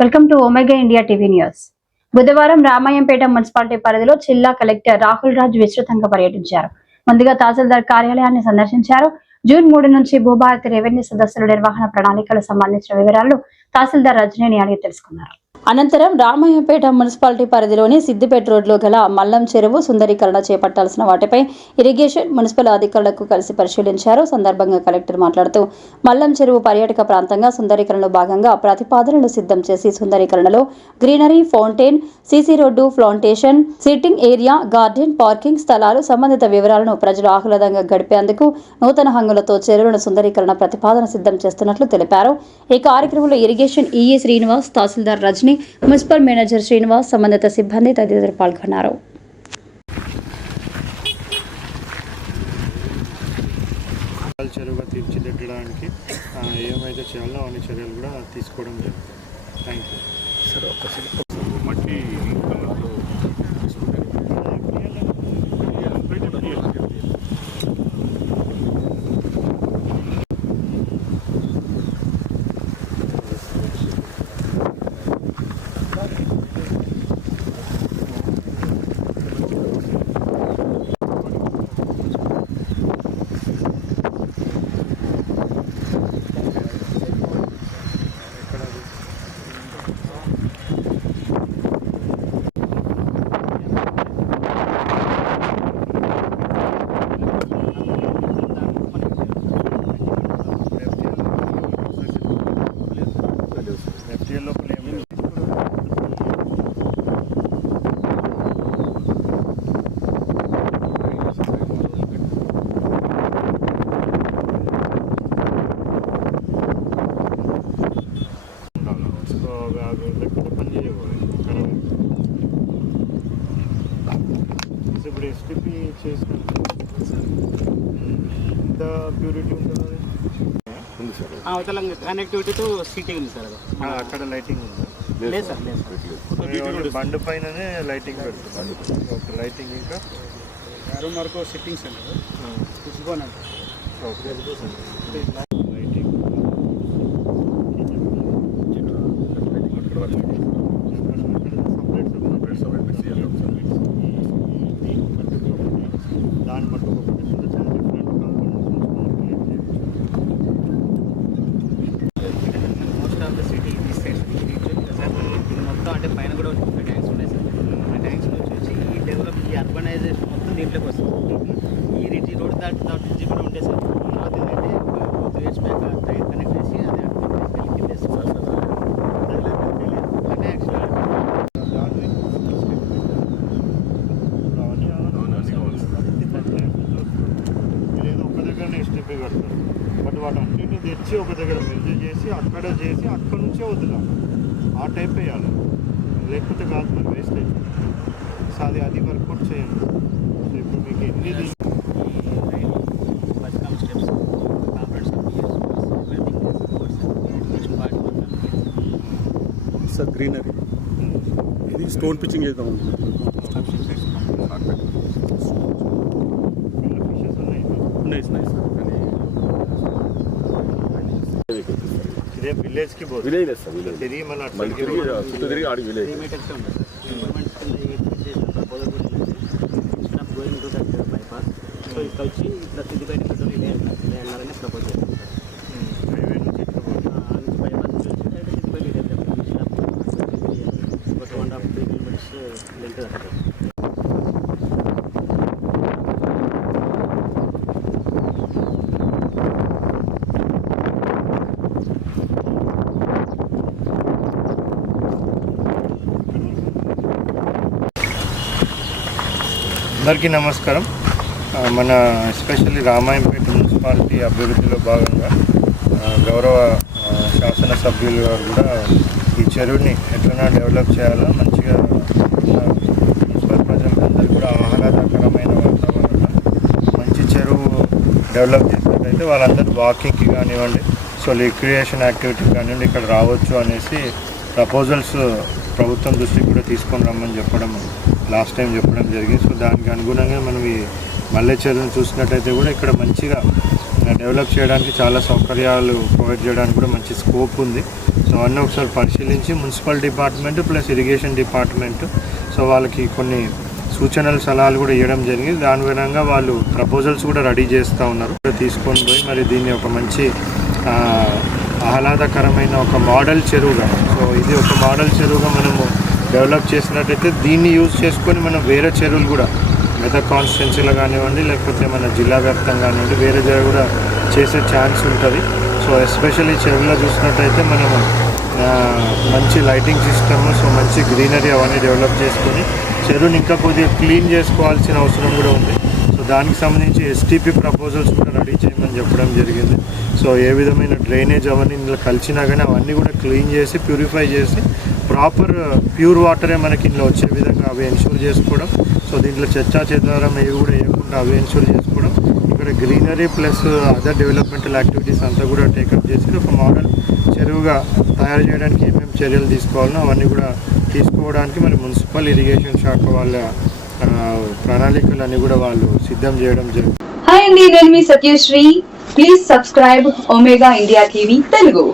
Welcome to omega India TV news. బుధవారం Ramayampet municipality పరిధిలో జిల్లా కలెక్టర్ రాహుల్ రాజ్ విస్తృతంగా పర్యటించారు. ముందుగా తహసీల్దార్ కార్యాలయాన్ని సందర్శించారు. జూన్ 3 నుంచి భూభారతి రెవెన్యూ సదస్సుల నిర్వహణ ప్రణాళికలకు సంబంధించిన వివరాలు తహసీల్దార్ రజనీని అడిగి తెలుసుకున్నారు. అనంతరం రామాయంపేట మున్సిపాలిటీ పరిధిలోని సిద్దిపేట రోడ్లో గల మల్లం చెరువు సుందరీకరణ చేపట్టాల్సిన వాటిపై ఇరిగేషన్ మున్సిపల్ అధికారులకు కలిసి పరిశీలించారు. సందర్భంగా కలెక్టర్ మాట్లాడుతూ మల్లం చెరువు పర్యాటక ప్రాంతంగా సుందరీకరణలో భాగంగా ప్రతిపాదనలు సిద్ధం చేసి సుందరీకరణలో greenery, fountain, CC road, plantation, sitting area, garden, parking స్థలాలు సంబంధిత వివరాలను ప్రజలు ఆహ్లాదంగా గడిపేందుకు నూతన హంగులతో చెరువులను సుందరీకరణ ప్రతిపాదన సిద్ధం చేస్తున్నట్లు తెలిపారు. ఈ కార్యక్రమంలో ఇరిగేషన్ ఈఈ శ్రీనివాస్, తహసీల్దార్ రజనీ, మున్సిపల్ మేనేజర్ శ్రీనివాస్, సంబంధిత సిబ్బంది తదితరులు పాల్గొన్నారు. చెరువుగా తీర్చిదిద్దడానికి ఏమైతే చేయాలో అన్ని చర్యలు కూడా తీసుకోవడం జరుగుతుంది. Thank you sir. మట్టి ఇప్పుడు ఎస్టీపీ చేసిన ఎంత ప్యూరిటీ ఉంటుంది సార్? అవతల కనెక్టివిటీ టు సిటీ ఉంది సార్. అక్కడ లైటింగ్ ఉందా? లేదు సార్, లేదు. బండ్ పైననే లైటింగ్ పెడుతుంది. ఓకే, లైటింగ్ ఇంకా రూమ్ వరకు సిట్టింగ్ సెంటర్ చూసుకోనండి. ఓకే, దాని మట్టుకు ఒకటి చాలా different most of the city మొత్తం అంటే పైన కూడా ట్యాంక్స్ ఉన్నాయి సార్. ఆ ట్యాంక్స్ నుంచి వచ్చి ఈ డెవలప్, ఈ అర్బనైజేషన్ మొత్తం దీంట్లోకి వస్తుంది. ఈ రిటీ రోడ్ దాటి నుంచి కూడా ఉంటే సార్. తర్వాత ఏంటంటే 2 years బ్యాక్ ట్రైన్ కనెక్ట్ చేసి అది కింద అంటే యాక్చువల్గా ఎస్టీపీ కడతారు. బట్ వాటన్నిటిని తెచ్చి ఒక దగ్గర మెజర్ చేసి అక్కడ నుంచే వదలాలి. ఆ టైప్ వేయాలి, లేకపోతే కాదు, మరి వేస్ట్ అవుతుంది. సో అది వర్కౌట్ చేయండి. సో ఇప్పుడు మీకు ఎన్ని సార్ గ్రీనరీ, ఇది స్టోన్ పిచ్చింగ్ చేద్దాం. ఉన్నాయి సార్. ఇదే విలేజ్కి విలేజ్ సార్. విలేజ్ తిరిగి మన తిరిగి ఆడి విలేజ్ బైపాస్. సో ఇక్కడ వచ్చి ఇట్లా సిద్దిపేట పెట్రోల్ ఇదే అన్నారని ప్రపోజ్ చేస్తాం సార్. హైవే నుంచి బైపాస్ నుంచి వచ్చి సిద్దిపేట ఇదే ఒక 2.5-3 kilometers లెంత్ సార్. అందరికీ నమస్కారం. మన ఎస్పెషల్లీ రామాయంపేట మున్సిపాలిటీ అభివృద్ధిలో భాగంగా గౌరవ శాసనసభ్యులు గారు కూడా ఈ చెరువుని ఎట్లన్నా డెవలప్ చేయాలో, మంచిగా మున్సిపల్ ప్రజలందరూ కూడా ఆహ్లాదకరమైన వాతావరణంలో మంచి చెరువు డెవలప్ చేసినట్టయితే వాళ్ళందరూ వాకింగ్కి కానివ్వండి, సో రిక్రియేషన్ యాక్టివిటీకి కానివ్వండి ఇక్కడ రావచ్చు అనేసి ప్రపోజల్స్ ప్రభుత్వం దృష్టికి కూడా తీసుకొని రమ్మని చెప్పడం లాస్ట్ టైం చెప్పడం జరిగింది. సో దానికి అనుగుణంగా మనం ఈ మల్లె చెరువును చూసినట్టయితే కూడా ఇక్కడ మంచిగా డెవలప్ చేయడానికి చాలా సౌకర్యాలు ప్రొవైడ్ చేయడానికి కూడా మంచి స్కోప్ ఉంది. సో అన్నీ ఒకసారి పరిశీలించి municipal department plus irrigation department so వాళ్ళకి కొన్ని సూచనలు సలహాలు కూడా ఇవ్వడం జరిగింది. దాని విధంగా వాళ్ళు ప్రపోజల్స్ కూడా రెడీ చేస్తూ ఉన్నారు. తీసుకొని పోయి మరి దీన్ని ఒక మంచి ఆహ్లాదకరమైన ఒక మోడల్ చెరువుగా, సో ఇది ఒక మోడల్ చెరువుగా మనము డెవలప్ చేసినట్టయితే దీన్ని యూజ్ చేసుకొని మనం వేరే చెరువులు కూడా మెదక్ కాన్స్టిట్యున్సీలో కానివ్వండి లేకపోతే మన జిల్లా వ్యాప్తంగా కానివ్వండి వేరే దగ్గర కూడా చేసే ఛాన్స్ ఉంటుంది. సో ఎస్పెషల్లీ చెరువులో చూసినట్టయితే మనము మంచి లైటింగ్ సిస్టమ్, సో మంచి గ్రీనరీ అవన్నీ డెవలప్ చేసుకొని చెరువుని ఇంకా కొద్దిగా క్లీన్ చేసుకోవాల్సిన అవసరం కూడా ఉంది. సో దానికి సంబంధించి ఎస్టీపీ ప్రపోజల్స్ కూడా రెడీ చేయమని చెప్పడం జరిగింది. సో ఏ విధమైన డ్రైనేజ్ అవన్నీ ఇందులో కలిసినా కానీ అవన్నీ కూడా క్లీన్ చేసి ప్యూరిఫై చేసి ప్రాపర్ ప్యూర్ వాటరే మనకి ఇందులో వచ్చే విధంగా అవి ఎన్షూర్ చేసుకోవడం. సో దీంట్లో చెత్తాచెదారం ఏవి కూడా వేయకుండా అవి ఎన్షూర్ చేసుకోవడం, ఇక్కడ greenery plus other developmental activities అంతా కూడా టేకప్ చేసి ఒక మోడల్ చెరువుగా తయారు చేయడానికి ఏమేమి చర్యలు తీసుకోవాలో అవన్నీ కూడా తీసుకోవడానికి మరి మున్సిపల్ ఇరిగేషన్ శాఖ వాళ్ళ ప్రణాళికలన్నీ కూడా వాళ్ళు సిద్ధం చేయడం జరిగింది. హాయ్ అండి, నేను మీ Satyasri. Please subscribe Omega India TV Telugu.